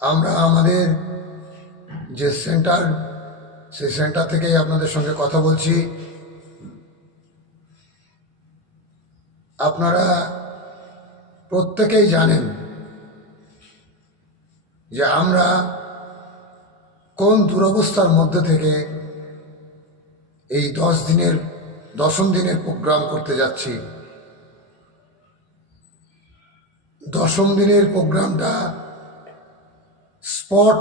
আমরা আমাদের যে সেন্টার, সেই সেন্টার থেকেই আপনাদের সঙ্গে কথা বলছি। আপনারা প্রত্যেকেই জানেন যে আমরা কোন দুরবস্থার মধ্যে থেকে এই দশ দিনের, দশম দিনের প্রোগ্রাম করতে যাচ্ছি। দশম দিনের প্রোগ্রামটা স্পট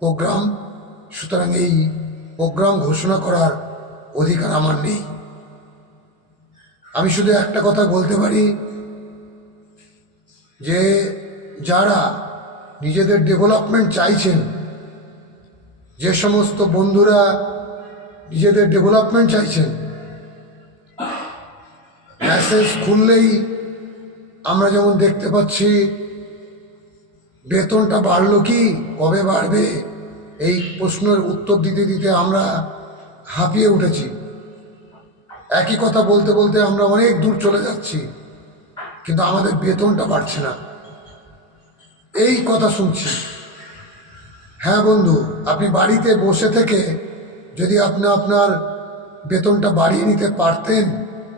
প্রোগ্রাম, সুতরাং এই প্রোগ্রাম ঘোষণা করার অধিকার আমার নেই। আমি শুধু একটা কথা বলতে পারি যে, যারা নিজেদের ডেভেলপমেন্ট চাইছেন, যে সমস্ত বন্ধুরা নিজেদের ডেভেলপমেন্ট চাইছেন, মেসেজ খুললেই আমরা যেমন দেখতে পাচ্ছি, বেতনটা বাড়লো কি, কবে বাড়বে, এই প্রশ্নের উত্তর দিতে দিতে আমরা হাঁপিয়ে উঠেছি। একই কথা বলতে বলতে আমরা অনেক দূর চলে যাচ্ছি, কিন্তু আমাদের বেতনটা বাড়ছে না। এই কথা শুনছি। হ্যাঁ বন্ধু, আপনি বাড়িতে বসে থেকে যদি আপনি আপনার বেতনটা বাড়িয়ে নিতে পারতেন,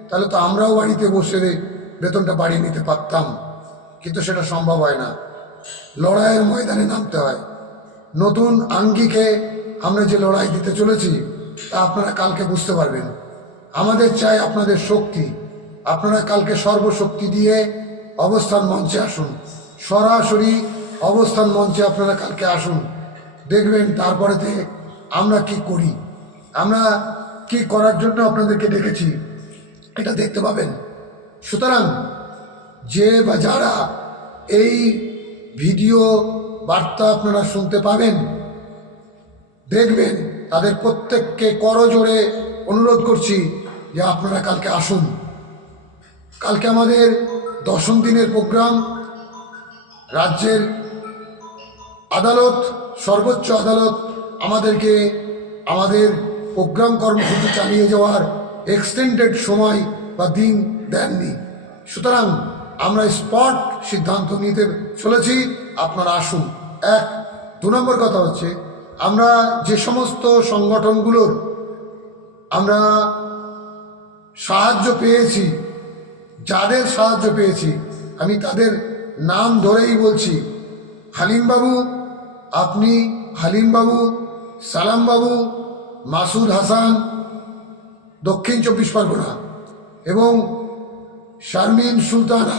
তাহলে তো আমরাও বাড়িতে বসে বেতনটা বাড়িয়ে নিতে পারতাম। কিন্তু সেটা সম্ভব হয় না। লড়াইয়ের ময়দানে নামতে হয়। নতুন আঙ্গিকে আমরা যে লড়াই দিতে চলেছি, তা আপনারা কালকে বুঝতে পারবেন। আমাদের চাই আপনাদের শক্তি। আপনারা কালকে সর্বশক্তি দিয়ে অবস্থান মঞ্চে আসুন। সরাসরি অবস্থান মঞ্চে আপনারা কালকে আসুন। দেখবেন তারপরেতে আমরা কি করি? আমরা কি করার জন্য আপনাদেরকে ডেকেছি? এটা দেখতে পাবেন। সুতরাং যে বা যারা এই ভিডিও বার্তা আপনারা শুনতে পাবেন, দেখবেন তাদের প্রত্যেককে করজোড়ে অনুরোধ করছি যে আপনারা কালকে আসুন। কালকে আমাদের দশম দিনের প্রোগ্রাম, রাজ্যের আদালত, সর্বোচ্চ আদালত আমাদেরকে আমাদের প্রোগ্রাম কর্মসূচি চালিয়ে যাওয়ার এক্সটেন্ডেড সময় বা দিন দেননি সুতরাং আমরা স্পট সিদ্ধান্ত নিতে চলেছি। আপনারা আসুন। এক, দু নম্বর কথা হচ্ছে, আমরা যে সমস্ত সংগঠনগুলোর আমরা সাহায্য পেয়েছি, যাদের সাহায্য পেয়েছি, আমি তাদের নাম ধরেই বলছি। হালিমবাবু, আপনি হালিমবাবু, সালামবাবু, মাসুদ হাসান, দক্ষিণ চব্বিশ পরগনা এবং শারমিন সুলতানা,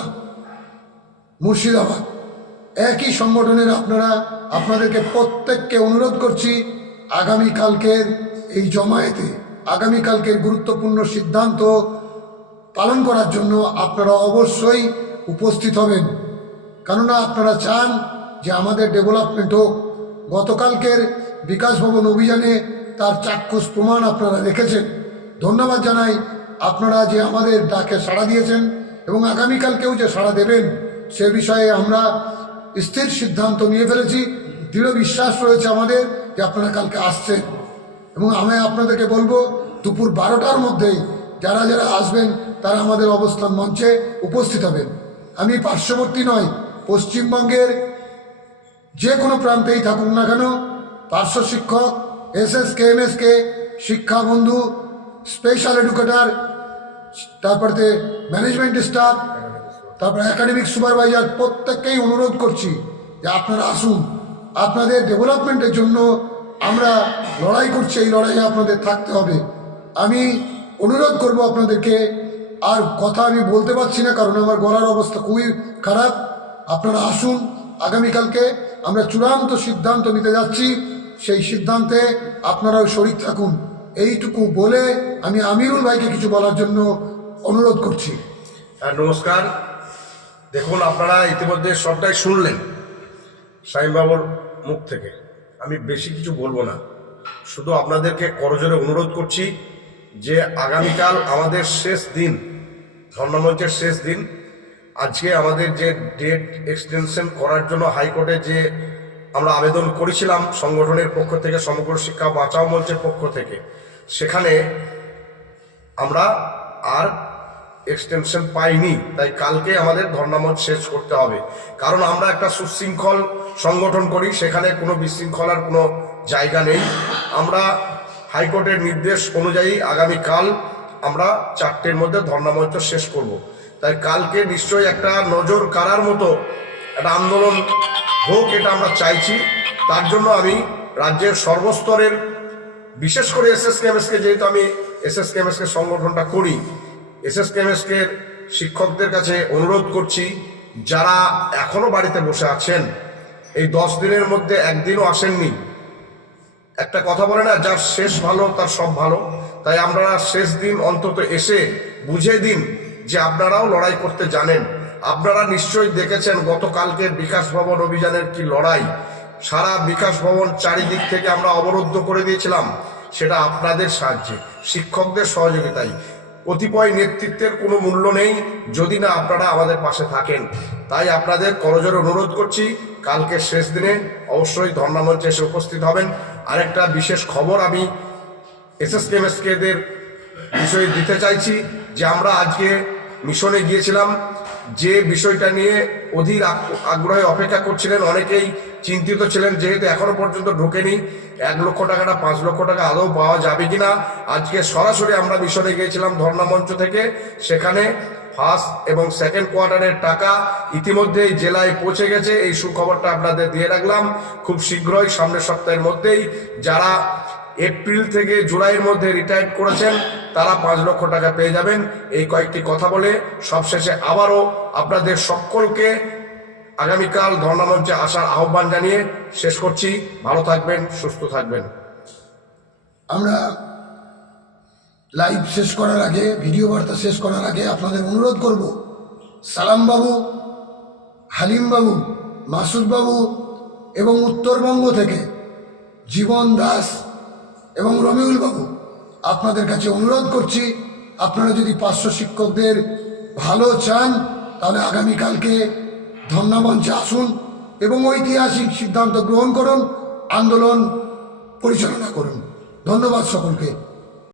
মুর্শিদাবাদ। একই সংগঠনের আপনারা, আপনাদেরকে প্রত্যেককে অনুরোধ করছি, আগামীকালকের এই জমায়েতে, আগামীকালকের গুরুত্বপূর্ণ সিদ্ধান্ত পালন করার জন্য আপনারা অবশ্যই উপস্থিত হবেন। কেননা আপনারা চান যে আমাদের ডেভেলপমেন্ট হোক। গতকালকের বিকাশ ভবন অভিযানে তার চাক্ষুষ প্রমাণ আপনারা রেখেছেন। ধন্যবাদ জানাই আপনারা যে আমাদের ডাকে সাড়া দিয়েছেন এবং আগামীকালকেও যে সাড়া দেবেন, সে বিষয়ে আমরা স্থির সিদ্ধান্ত নিয়ে ফেলেছি। দৃঢ় বিশ্বাস রয়েছে আমাদের যে আপনারা কালকে আসছেন। এবং আমি আপনাদেরকে বলব, দুপুর বারোটার মধ্যেই যারা যারা আসবেন, তারা আমাদের অবস্থান মঞ্চে উপস্থিত হবেন। আমি পার্শ্ববর্তী নয়, পশ্চিমবঙ্গের যে কোনো প্রান্তেই থাকুক না কেন, পার্শ্ব শিক্ষক, S S K M S K, শিক্ষা বন্ধু স্পেশাল এডুকেটার তারপরে ম্যানেজমেন্ট স্টাফ তারপরে একাডেমিক সুপারভাইজার প্রত্যেককেই অনুরোধ করছি যে আপনারা আসুন। আপনাদের ডেভেলপমেন্টের জন্য আমরা লড়াই করছি, এই লড়াইয়ে আপনাদের থাকতে হবে। আমি অনুরোধ করব আপনাদেরকে, আর কথা আমি বলতে পারছি না, কারণ আমার গলার অবস্থা খুবই খারাপ। আপনারা আসুন, আগামীকালকে আমরা চূড়ান্ত সিদ্ধান্ত নিতে যাচ্ছি। সেই সিদ্ধান্তে আপনারাও শরিক থাকুন। এইটুকু বলে আমি আমিরুল ভাইকে কিছু বলার জন্য অনুরোধ করছি। হ্যাঁ নমস্কার। দেখুন, আপনারা ইতিমধ্যে সবটাই শুনলেন সাইমবাবুর মুখ থেকে। আমি বেশি কিছু বলব না। শুধু আপনাদেরকে করজোরে অনুরোধ করছি যে আগামীকাল আমাদের শেষ দিন ধর্মমঞ্চের শেষ দিন, আজকে আমাদের যে ডেট এক্সটেনশন করার জন্য হাইকোর্টে যে আমরা আবেদন করেছিলাম সংগঠনের পক্ষ থেকে, সমগ্র শিক্ষা বাঁচাও মঞ্চের পক্ষ থেকে সেখানে আমরা আর এক্সটেনশন পাইনি। তাই কালকে আমাদের ধর্ণামঞ্চ শেষ করতে হবে। কারণ আমরা একটা সুশৃঙ্খল সংগঠন করি, সেখানে কোনো বিশৃঙ্খলার কোনো জায়গা নেই। আমরা হাইকোর্টের নির্দেশ অনুযায়ী আগামীকাল আমরা চারটের মধ্যে ধর্ণামঞ্চ শেষ করব। তাই কালকে নিশ্চয়ই একটা নজর কাড়ার মতো একটা আন্দোলন হোক, এটা আমরা চাইছি। তার জন্য আমি রাজ্যের সর্বস্তরের বিশেষ করে এস এস যেহেতু আমি এস এস সংগঠনটা করি এস এস শিক্ষকদের কাছে অনুরোধ করছি, যারা এখনও বাড়িতে বসে আছেন, এই দশ দিনের মধ্যে একদিনও আসেননি। একটা কথা বলে না, যার শেষ ভালো, তার সব ভালো। তাই আমরা শেষ দিন অন্তত এসে বুঝে দিন যে আপনারাও লড়াই করতে জানেন। আপনারা নিশ্চয়ই দেখেছেন গতকালকে বিকাশ ভবন অভিযানের কি লড়াই। সারা বিকাশ ভবন চারিদিক থেকে আমরা অবরুদ্ধ করে দিয়েছিলাম। সেটা আপনাদের সাহায্যে, শিক্ষকদের সহযোগিতায়। কতিপয় নেতৃত্বের কোনো মূল্য নেই, যদি না আপনারা আমাদের পাশে থাকেন। তাই আপনাদের করজোরে অনুরোধ করছি, কালকে শেষ দিনে অবশ্যই ধর্ণামঞ্চে এসে উপস্থিত হবেন। আরেকটা বিশেষ খবর আমি এস এসএসকেএমএসকেদের বিষয়ে দিতে চাইছি, যে আমরা আজকে মিশনে গিয়েছিলাম। যে বিষয়টা নিয়ে অধীর আগ- আগ্রহে অপেক্ষা করছিলেন, অনেকেই চিন্তিত ছিলেন, যেহেতু এখনও পর্যন্ত ঢোকেনি। এক লক্ষ টাকাটা, পাঁচ লক্ষ টাকা আদৌ পাওয়া যাবে কিনা? আজকে সরাসরি আমরা মিশনে গিয়েছিলাম ধর্ণা মঞ্চ থেকে। সেখানে ফার্স্ট এবং সেকেন্ড কোয়ার্টারের টাকা ইতিমধ্যেই জেলায় পৌঁছে গেছে। এই সুখবরটা আপনাদের দিয়ে রাখলাম। খুব শীঘ্রই সামনের সপ্তাহের মধ্যেই যারা এপ্রিল থেকে জুলাইয়ের মধ্যে রিটায়ার্ড করেছেন তারা পাঁচ লক্ষ টাকা পেয়ে যাবেন। এই কয়েকটি কথা বলে সবশেষে আবারও আপনাদের সকলকে আগামীকাল ধর্ণামঞ্চে আসার আহ্বান জানিয়ে শেষ করছি। ভালো থাকবেন, সুস্থ থাকবেন। আমরা লাইভ শেষ করার আগে, ভিডিও বার্তা শেষ করার আগে আপনাদের অনুরোধ করব, সালাম বাবু, হালিম বাবু, মাসুদ বাবু এবং উত্তরবঙ্গ থেকে জীবন দাস এবং রবিউল বাবু আপনাদের কাছে অনুরোধ করছি, আপনারা যদি পার্শ্ব শিক্ষকদের ভালো চান, তাহলে আগামীকালকে ধন্যমঞ্চে আসুন এবং ঐতিহাসিক সিদ্ধান্ত গ্রহণ করুন, আন্দোলন পরিচালনা করুন। ধন্যবাদ সকলকে।